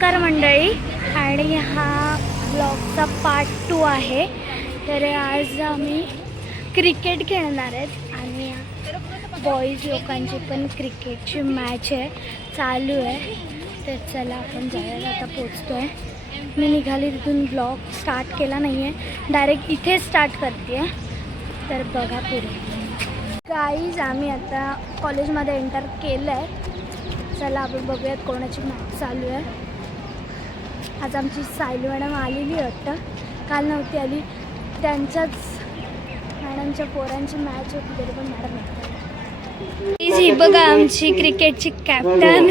नमस्कार मंडळी, आणि हा ब्लॉगचा पार्ट 2 आहे. तर आज आम्ही क्रिकेट खेळणार आहेत आणि बॉईज लोकांची पण क्रिकेटची मॅच आहे, चालू आहे. तर चला आपण जायला आता पोचतो आहे. मी निघाली तिथून ब्लॉग स्टार्ट केला नाही आहे, डायरेक्ट इथे स्टार्ट करते आहे. तर बघा पुढे. गाईज आम्ही आता कॉलेजमध्ये एंटर केलं आहे. चला आपण बघूयात कोणाची मॅच चालू आहे. आज आमची सायली मॅडम आलेली वाटतं, काल नव्हती आली. त्यांच्याच मॅडमच्या पोरांची मॅच होती तरी पण मॅडम येतात. ही बघा आमची क्रिकेटची कॅप्टन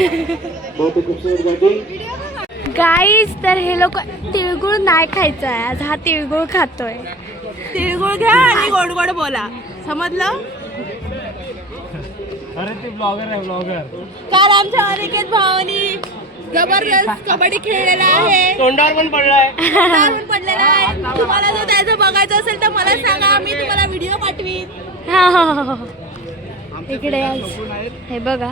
गाईज. तर हे लोक तिळगुळ नाही खायचं आहे आज, हा तिळगुळ खातोय. तिळगुळ घ्या आणि गोड गोड बोला, समजलं? अरे ते ब्लॉगर आहे, ब्लॉगर. काल आमच्या अनिकेत भावानी जबरदस्त कबड्डी खेळलेला आहे, तोंडावर पण पडलाय. पडलेला आहे. तुम्हाला जर त्याचं बघायचं असेल तर मला सांगा, मी तुम्हाला व्हिडिओ पाठवीन. हा इकडे आज हे बघा.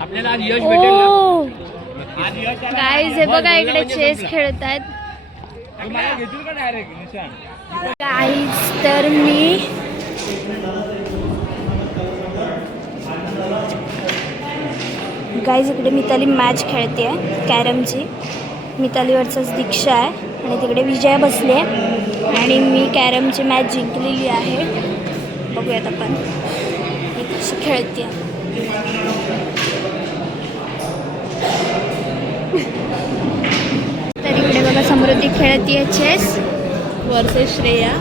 आपल्याला आज यश भेटेल ना. ओ गाईज हे बघा इकडे चेस खेळत आहेत घेतील का डायरेक्ट निशाण. गाईज. तर मी गाईज इकडे मिताली मॅच खेळते आहे कॅरमची. मितालीवरचाच दीक्षा आहे आणि तिकडे विजया बसली आहे आणि मी कॅरमची मॅच जिंकलेली आहे. बघूयात आपण ही कशी खेळते. तर इकडे बघा समृद्धी खेळते आहे चेस वर्सेस श्रेया.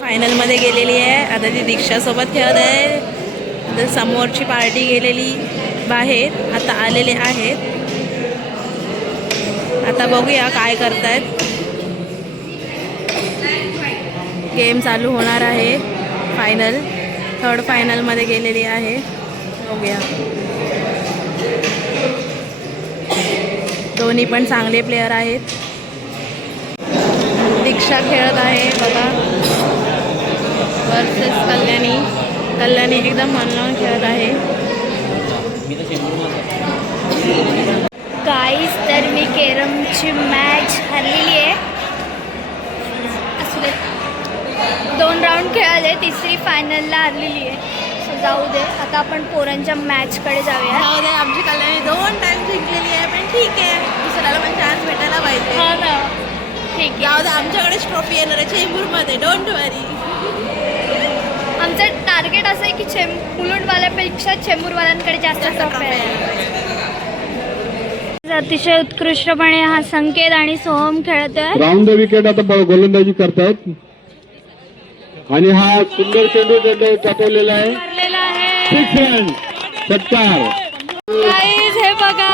फायनल मध्ये गेलेली आहे, आता ती दीक्षा सोबत खेळत आहे. आता समोरची पार्टी गेलेली बाहेर, आता आलेले आहेत. आता बघूया काय करतायत. गेम चालू होणार आहे. फायनल थर्ड फायनल मध्ये गेलेली आहे. बघूया, दोन्ही पण चांगले प्लेयर आहेत. दीक्षा खेळत आहे बघा वर्सेस कल्याणी. कल्याणी एकदम मन लावून खेळत आहे. गाईज तर मी कॅरमची मॅच हरलेली आहे. असू दे, 2 राऊंड खेळले, तिसरी फायनलला हरलेली आहे. सो जाऊ दे, आता आपण पोरांच्या मॅचकडे जाऊया. जाऊ दे, आमची कल्याणी 2 टाइम जिंकलेली आहे, पण ठीक आहे, दुसऱ्याला पण चान्स भेटायला पाहिजे. हा ना, ठीक आहे. जाऊ दे, आमच्याकडेच ट्रॉफी येणार आहे चेंबूरमध्ये, डोंट वरी. आमचं टार्गेट असं आहे की मुलुंडवाल्यापेक्षा चेंबूरवाल्यांकडे जास्त ट्रॉफी आहे. अतिशय उत्कृष्टपणे हा संकेत आणि सोहम खेळतोय. राऊंड द विकेट आता गोलंदाजी करतायत आणि हा सुंदर चेंडू टाकवलेला आहे. मारलेला आहे 6 रन षटकार. गाईज हे बघा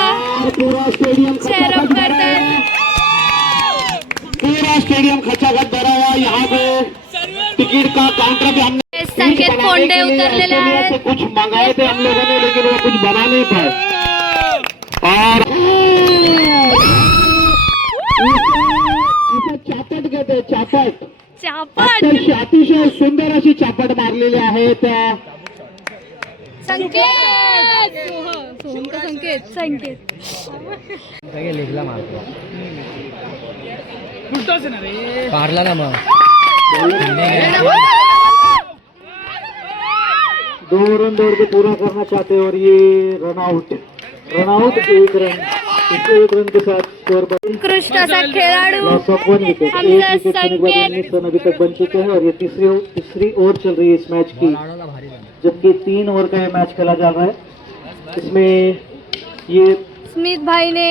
पूरा स्टेडियम चेअरअप करतायत. पूरा स्टेडियम खचाखच भरा हुआ. यहाँ पे टिकट का काउंटर भी हमने संकेत फोंडे उतरलेले आहेत. कुछ मंगाए थे हम लोगों ने, लेकिन वो कुछ बना नहीं पाए. और इसे चापट कहते, चापट. चापट अतिशय सुंदर अशी चापट मारलेली आहे त्या संकेत. संकेत संकेत मारला ना मग. 2 रन दौड़ के पूरा करना चाहते और ये रन आउट 1 रन. 1 रन के साथ स्कोर पर उत्कृष्ट असा खेळाडू लॉस ऑफ 1 विकेट. आमचा 1 विकेट होने के बाद संकेत. 19 रन अभी तक बन चुके हैं और ये तीसरी ओवर चल रही है इस मैच की, जबकि 3 ओवर का ये मैच खेला जा रहा है. इसमें ये स्मित भाई ने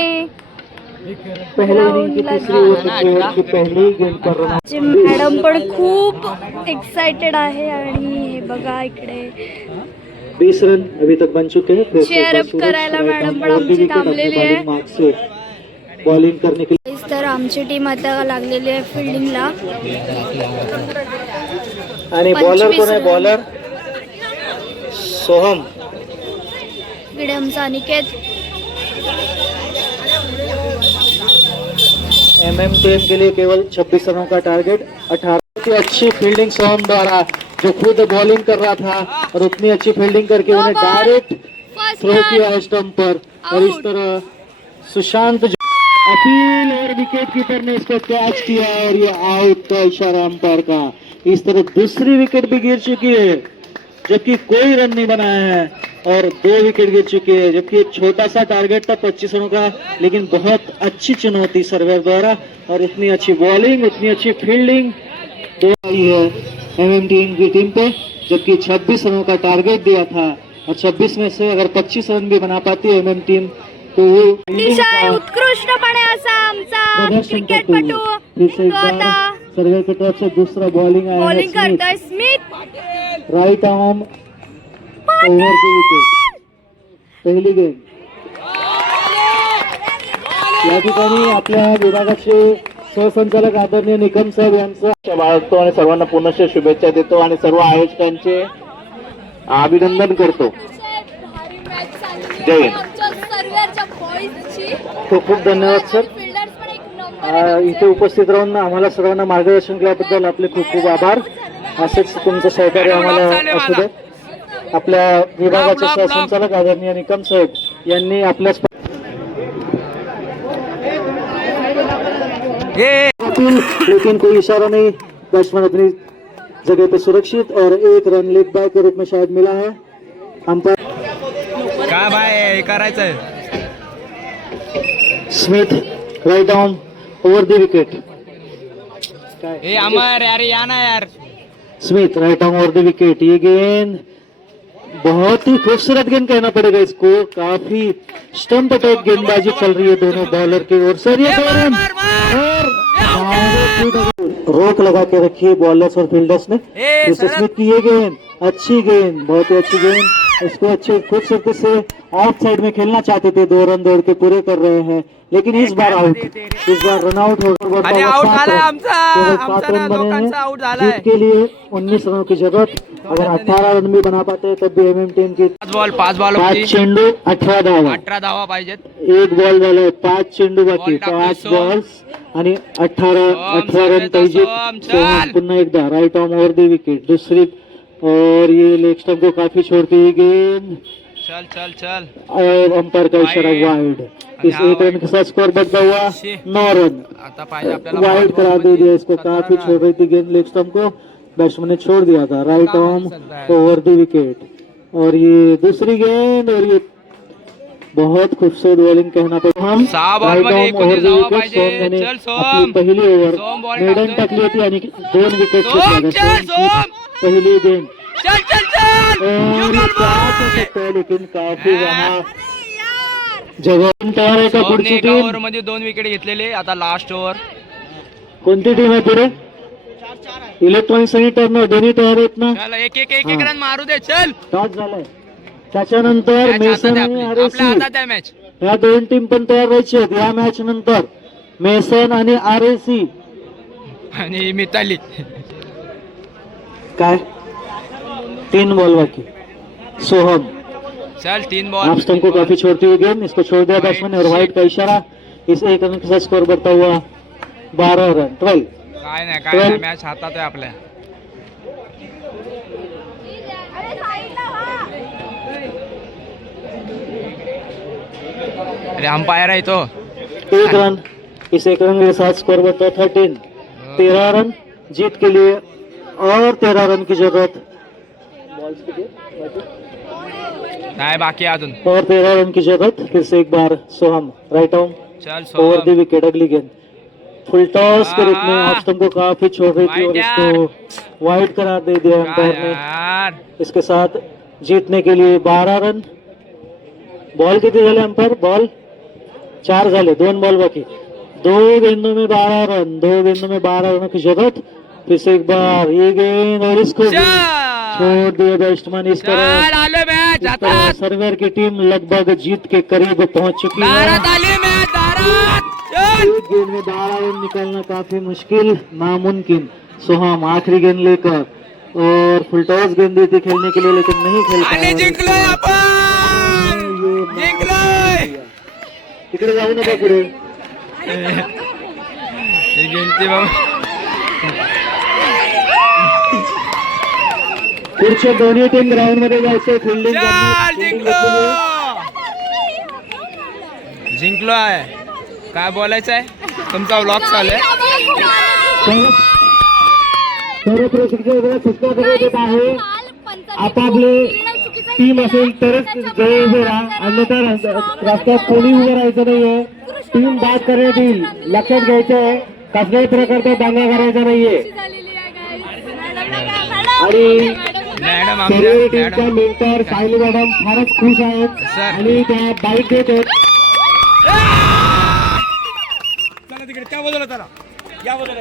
पहले इनिंग की तीसरी ओवर की पहली गेंद पर रन. मॅडम पण खूप एक्साइटेड आहे आणि हे बघा इकडे 20 रन अभी तक बन चुके हैं. Cheer up करायला मॅडम पण आमची थांबलेली आहे. बॉलिंग करने के लिए तर आमची टीम आता लागलेली आहे फिल्डिंगला. आणि बॉलर कोण आहे? बॉलर सोहम. इकडे आमचा अनिकेत. MM टीम के लिए केवल 26 रनों का टारगेट. 18 की अच्छी फील्डिंग सोहम द्वारा जो खुद बॉलिंग कर रहा था और उतनी अच्छी फील्डिंग करके उन्हें डायरेक्ट थ्रो किया है स्टंप पर। और इस तरह सुशांत अपील और विकेट कीपर ने इसको कैच किया और ये आउट का इशारा अंपायर का। इस तरह दूसरी विकेट भी गिर चुकी है जबकि कोई रन नहीं बनाया है और 2 विकेट गिर चुकी है, जबकि एक छोटा सा टारगेट था 25 रनों का, लेकिन बहुत अच्छी चुनौती सर्वर द्वारा और इतनी अच्छी बॉलिंग, इतनी अच्छी फील्डिंग दो आई है एमएम टीम की टीम पे, जबकि 26 रनों का टारगेट दिया था और 26 में से अगर 25 रन भी बना पाती है एमएम टीम तो वो अतिशय उत्कृष्टपणे असा आमचा प्रदर्शन क्रिकेटपटू फिर से एक तो बार आता सर्वे की तरफ से दूसरा बॉलिंग आया है बॉलिंग स्मिथ, करतोय Smith. Right arm over the wicket, पहिली गेम। या ठिकाणी आपल्या विभागाचे सहसंचालक आदरणीय निकम साहेब यांचं बाळगतो आणि सर्वांना पुनश्च शुभेच्छा देतो आणि सर्व आयोजकांचे अभिनंदन करतो। जय हिंद। खूप खूप धन्यवाद सर, इथे उपस्थित राहून आम्हाला सर्वांना मार्गदर्शन केल्याबद्दल आपले खूप खूप आभार। असेच तुमचं सहकार्य आम्हाला असू दे। आपल्या विभागाचे सहसंचालक आदरणीय निकम साहेब यांनी आपल्या लेकिन कोई इशारा नहीं, बैट्समैन अपनी जगह पे सुरक्षित और 1 रन लेग बाय के रूप में शायद मिला है। अंपायर काय बाय करायचंय Smith right arm over the wicket, ए अमर यार या ना यार। Smith right arm over the wicket. ये गेंद बहुत ही खूबसूरत गेंद कहना पड़ेगा इसको, काफी स्टंप अटैक गेंदबाजी चल रही है दोनों बॉलर की ओर से। रोक लगा के रखी है बॉलर्स और फील्डर्स ने। स्मिथ की ये गेंद अच्छी गेंद, बहुत ही अच्छी गेंद, इसको अच्छे खूबसूरती से ऑफ साइड में खेलना चाहते थे, 2 रन दौड़ के पूरे कर रहे हैं, लेकिन इस बार आउट, इस बार रन आउट हो गया। 7 रन बने हैं, जीत के लिए 19 रनों की जरूरत। अगर 18 रन भी बना पाते तब भी एमएम टीम की 5 चेंडू 18 धावा, 18 धावा पाहिजेत। 1 बॉल झालाय, 5 चेंडू बाकी, 5 बॉल्स आणि 18 रन पाहिजे। पुन्हा एकदा right arm over the wicket, दूसरी और ये लेग स्टंप को काफी छोड़ती हुई गेंद, चल चल चल और अंपायर का इशारा वाइड। इस 1 रन के साथ स्कोर बढ़ता हुआ 9 रन, आता पाहिजे आपल्याला वाइड करा दे दिया इसको, काफी छोड़ रही थी गेंद लेग स्टंप को, बैट्समैन ने छोड़ दिया था। Right arm over the wicket और ये दूसरी गेंद, और ये बहुत खूबसूरत बॉलिंग कहना पड़ेगा। हम right arm over the wicket, Som ने अपनी पहिली ओव्हर मेडन टाकली होती आणि 2 विकेट पहली गेंद चल चल चल और सकता है, लेकिन काफी वहाँ जगह तयार आहे का पुढची टीम? ओव्हर मध्ये 2 विकेट घेतलेले, आता लास्ट ओव्हर। कोणती टीम आहे पुढे? इलेक्ट्रॉनिक्स आणि टर्नर दोन्ही तयार आहेत ना? चल एक रन मारू दे, चल टॉस झालाय, त्याच्यानंतर मेसन आणि आपल्या आरएसी हातात आहे मॅच। या 2 टीम पण तयार राहायची आहेत या मॅच नंतर, मेसन आणि आरएसी। आणि मिताली काय 3 बॉल बाकी, सोहम चल 3 आप बॉल। स्टंप को काफी छोड़ती हुई गेंद, इसको छोड़ दिया बैट्समैन ने और वाइड का इशारा। इस 1 रन के साथ स्कोर बढ़ता हुआ 12 रन, 12। काय नाही मॅच हातात आहे आपल्या। अरे अंपायर आहे तो। 1 रन, इस 1 रन के साथ स्कोर बढ़ता है 13 रन, जीत के लिए और 13 रन की जरूरत, नाही बाकी अजून। और 13 रन की जरूरत। फिर से एक बार सोहम राइट आर्म चल ओवर द विकेट, अगली गेंद फुल टॉस के रूप में ऑफ स्टंप को काफी छोड़ रही थी और इसको वाइड करार दे दिया अंपायर ने। यार इसके साथ जीतने के लिए 12 रन। बॉल किती झाले अंपायर? बॉल 4 झाले, 2 बॉल बाकी, 2 गेंदों में 12 रन, 2 गेंदों में 12 रनों की जरूरत। फिर से एक बार ये गेंद और इसको छोड़ दिया बैट्समैन। इस तरह सर्वर की टीम लगभग जीत के करीब पहुंच चुकी है। एक गेंद में 12 रन निकालना काफी मुश्किल, नामुमकिन। सोहम आखिरी गेंद लेकर और फुल टॉस गेंद दी थी खेलने के लिए, लेकिन नहीं खेल पाया। तिकडे जाऊ नका पुढे। पुढच्या दोन्ही टीम ग्राउंड मध्ये जायचे फिल्डिंग जिंकलो आहे. काय बोलायचं आहे? तुमचा व्लॉग चालू आहे. सर्व प्रेक्षकांना सूचना करण्यात येत आहे आपापले टीम असेल तरच जवळ उभे राहा, अन्यथा रस्त्यात कोणी उभं राहायचं नाहीये. टीम बाद करण्यात येईल, लक्षात घ्यायचं आहे. कसल्याही प्रकारचा दंगा करायचा नाहीये. आणि मॅडम सर्व टीमच्या मेंटर सायली मॅडम फारच खुश आहेत आणि त्या बाईट देत आहेत.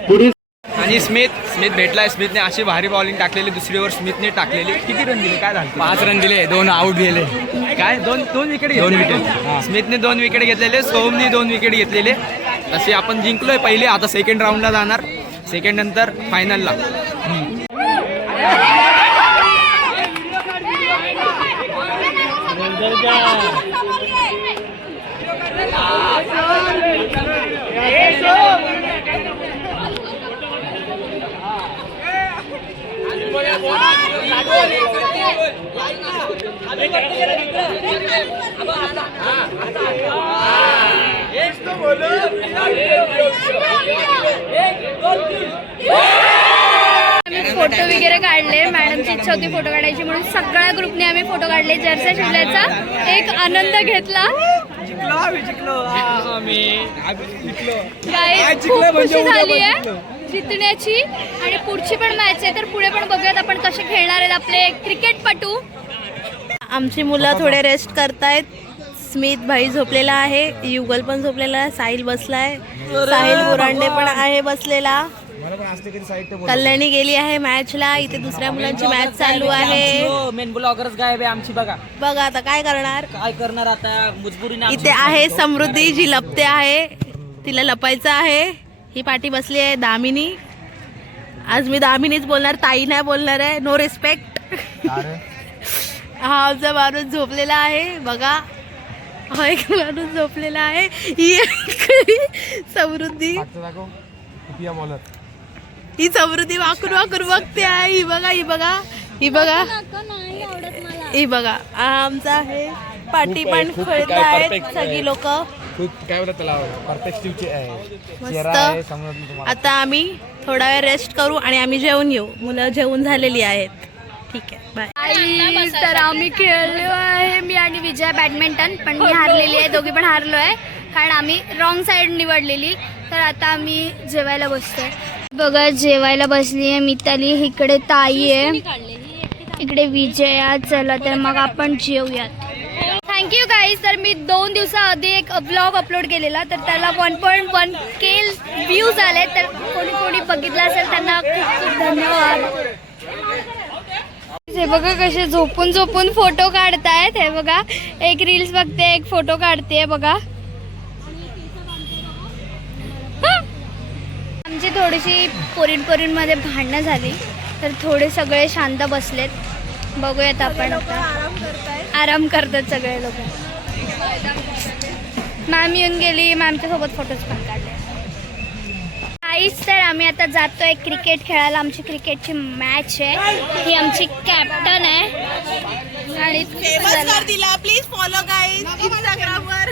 पुढील आणि स्मिथ भेटलाय. स्मिथने अशी भारी बॉलिंग टाकलेली, दुसरी ओव्हर स्मिथने टाकलेली. किती रन दिले? काय झालं? 5 रन दिले, 2 आउट गेले. काय 2 विकेट? 2 विकेट. स्मिथने 2 विकेट घेतलेले, सोहमने 2 विकेट घेतलेले. तसे आपण जिंकलोय पहिले. आता सेकंड राऊंडला जाणार, सेकंड नंतर फायनलला. आम्ही फोटो वगैरे काढले. मॅडमची इच्छा होती फोटो काढायची म्हणून सगळ्या ग्रुपने आम्ही फोटो काढले. जर्सी शिवल्याचा एक आनंद घेतला. गाईस खूप खुशी झाली आहे जिंकण्याची. आणि पुढची पण मॅच आहे, तर पुढे पण बघूयात आपण कसे खेळणार आहेत आपले क्रिकेटपटू. आमची मुलं थोडे रेस्ट करतायत. स्मित भाई झोपलेला आहे, युगल पण झोपलेला आहे, साहिल बसलाय, साहिल बुरांडे पण आहे बसलेला. कल्याणी गेली आहे मॅचला. इथे दुसऱ्या मुलांची मॅच चालू आहे. मेन ब्लॉगरच गायब आहे आमची. बघा आता काय करणार आता मजबुरीने. इथे आहे समृद्धी जी लपते आहे, तिला लपायचं आहे. ही पाठी बसली आहे दामिनी. आज मी दामिनीच बोलणार, ताई नाही बोलणार आहे. No respect. हा आमचा माणूस झोपलेला आहे बघा. हा एक माणूस झोपलेला आहे. ही समृद्धी, ही समृद्धी वाकून वाकून बघते आहे. ही बघा, ही बघा, ही बघा, ही बघा. आमचा आहे पाठी पण खेळत आहेत सगळी लोक. मस्त. आता आम्ही थोडा वेळ रेस्ट करू आणि आम्ही जेवून येऊ. मुलं जेवून झालेली आहेत. ठीक आहे, बाय. तर आम्ही खेळलो आहे, मी आणि विजय बॅडमिंटन. पण मी हारलेली आहे, दोघी पण हारलो आहे कारण आम्ही रॉंग साईड निवडलेली. तर आता आम्ही जेवायला बसतोय. बघा जेवायला बसली आहे मिताली, इकडे ताई आहे, इकडे विजया. चला तर मग आपण जेवूयात. Thank you guys. तर मी 2 दिवसाआधी एक ब्लॉग अपलोड केलेला, तर त्याला 1.1K व्ह्यूज आले. तर कोणी कोणी बघितलं असेल त्यांना खूप खूप धन्यवाद. हे बघा कसे झोपून झोपून फोटो काढतायत. हे बघा, एक रील्स बघते, एक फोटो काढते. बघा आमची थोडीशी पोरींमध्ये भांडणं झाली, तर थोडे सगळे शांत बसलेत. बघूयात आपण आता. आराम करतात सगळे लोक. मॅम येऊन गेली, मॅमच्या सोबत फोटोज पण काढले. आईच तर आम्ही आता जातोय क्रिकेट खेळायला. आमची क्रिकेटची मॅच आहे. ही आमची कॅप्टन आहे. आणि प्लीज फॉलो गाईज इंस्टाग्रामवर.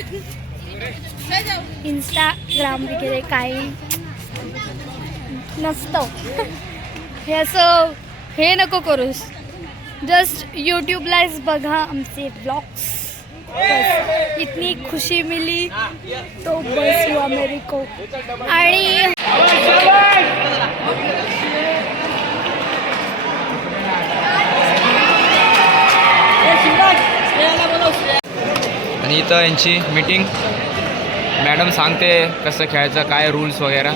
इंस्टाग्राम वगैरे काही नसतं. हे असं हे नको करूस. जस्ट यूट्यूबलाच बघा आमचे ब्लॉग्स. बस इतनी खुशी मिली तो बस हुआ मेरे को. आणि इथं यांची मीटिंग. मॅडम सांगते कसं खेळायचं, काय रूल्स वगैरे.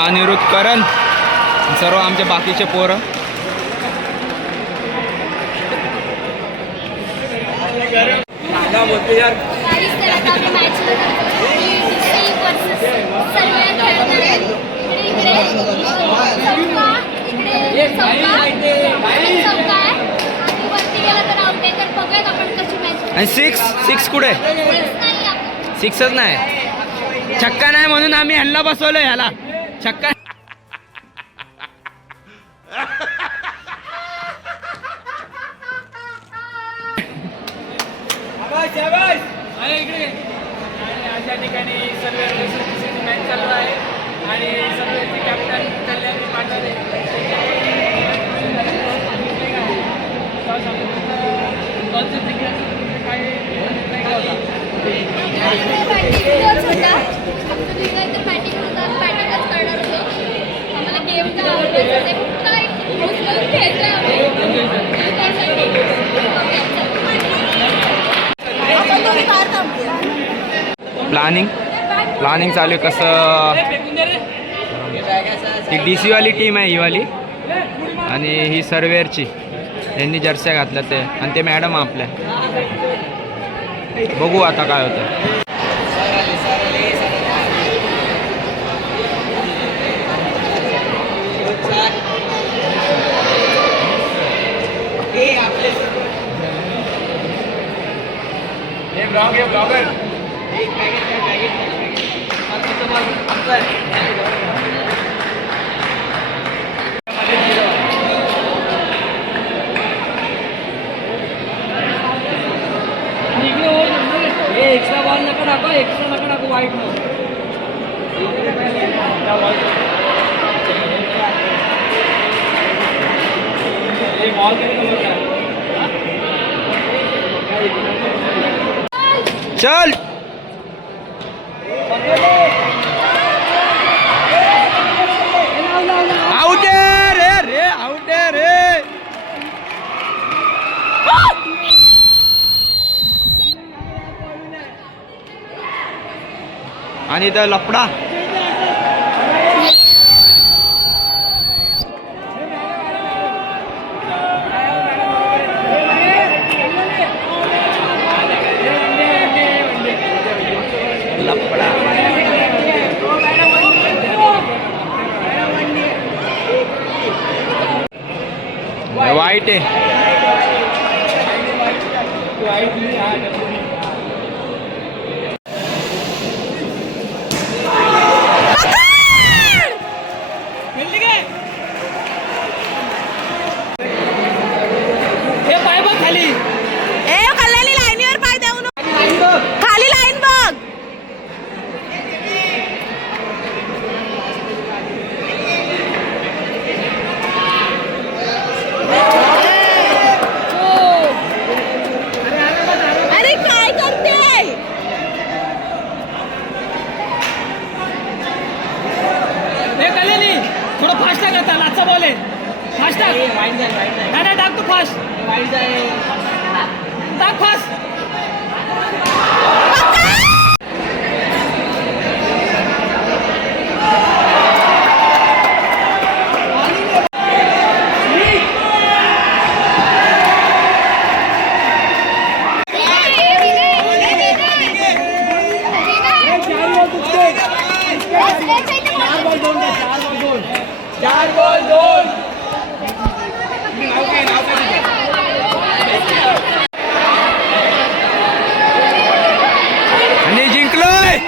अनिरुद्ध करण सर्व आमचे बाकीचे पोरं. वरती गेला तर आउट आहे. तर बघूयात आपण कशी मॅच. आणि सिक्स कुठे? सिक्सच नाही, छक्का नाही म्हणून आम्ही ह्याला बसवलं. ह्याला छक्का. अशा ठिकाणी सर्व मॅच चालू आहे आणि सर्व कॅप्टन कल्याण पाटील प्लॅनिंग चालू आहे कसं. ही DC वाली टीम आहे ही वाली, आणि ही सर्वेअरची. यांनी जर्स्या घातल्या ते, आणि ते मॅडम आपल्या. बघू आता काय होतं. एक्स्ट्रा बॉल नका टाकू, एक्स्ट्रा नका टाकू वाईट नो. चल आउट आहे रे, आउट आहे रे. आणि इथं लपडा. वाईट आहे. थोडं फास्ट टाक आता, लाचा बॉल आहे. फास्ट टाक. नाही टाक तू फास्ट. टाक फास्ट. आणि जिंकलोय.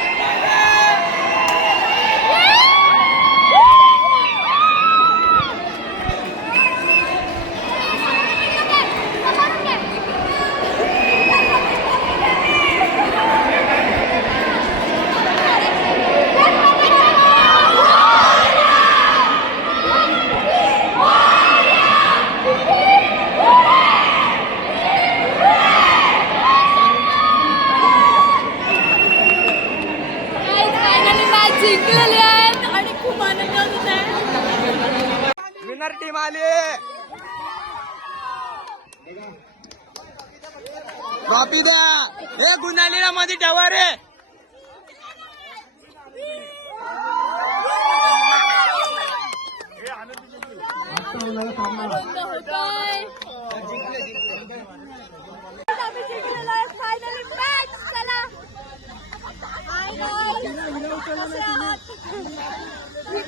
विनर टीम आली. कॉपी द्या. हे गुन्हालीला मध्ये ठेवा रे.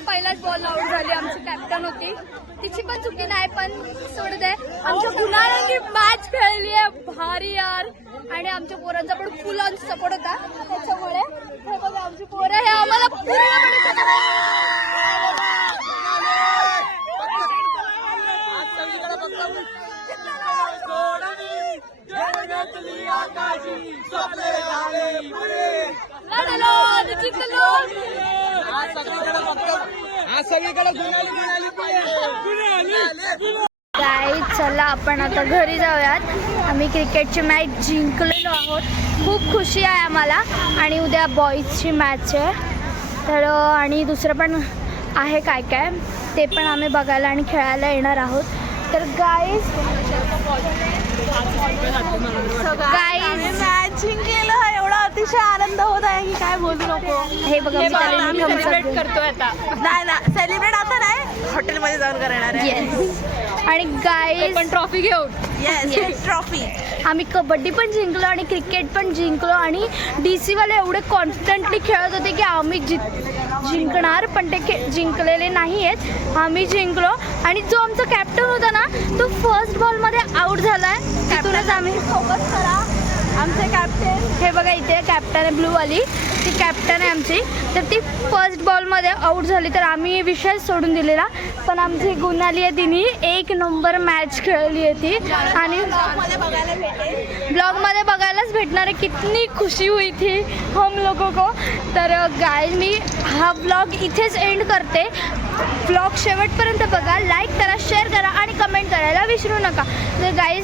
पहिलाच बॉल आउट झाली. आमची कॅप्टन होती तिची पण चुकी नाही, पण सोड दे. आमच्या मुलांनी मॅच खेळली आहे भारी यार, आणि आमच्या पोरांचा पण फुल ऑन सपोर्ट होता. त्याच्यामुळे हे बघा आमची पोरं हे आम्हाला पूर्णपणे गाईज चला आपण आता घरी जाऊयात. आम्ही क्रिकेटची मॅच जिंकलेलो आहोत, खूप खुशी आहे आम्हाला. आणि उद्या बॉईजची मॅच आहे, तर आणि दुसरं पण आहे काय काय, ते पण आम्ही बघायला आणि खेळायला येणार आहोत. तर गाईज मॅच जिंकलेलं एवढा अतिशय आनंद होत आहे की काय बोलू नको. हे बघा मी त्याला सेलिब्रेट करतोय आता. नाही ना, सेलिब्रेट आता नाही, हॉटेलमध्ये जाऊन करणार आहे. येस. आणि गाईज पण ट्रॉफी घेऊन येस ट्रॉफी. आम्ही कबड्डी पण जिंकलो आणि क्रिकेट पण जिंकलो, आणि DC वाले एवढे कॉन्फिडंटली खेळत होते की आम्ही जिंकणार, पण ते जिंकलेले नाही आहेत. आम्ही जिंकलो, आणि जो आमचा कॅप्टन होता ना तो फर्स्ट बॉलमध्ये आऊट झाला आहे. तिथूनच आम्ही फोकस करा. आमचे कॅप्टन हे बघा इथे कॅप्टन आहे, ब्लूवाली ती कॅप्टन आहे आमची. तर ती फर्स्ट बॉलमध्ये आऊट झाली, तर आम्ही विषय सोडून दिलेला. पण आमची गुणाली आहे, तिने 1 नंबर मॅच खेळली आहे ती. आणि ब्लॉगमध्ये बघायलाच भेटणार आहे कितनी खुशी हुई थी हम लोगों को. तर गाय मी हा ब्लॉग इथेच एंड करते. ब्लॉग शेवटपर्यंत बघा, लाईक करा, शेअर करा आणि कमेंट करायला विसरू नका. तर गाईज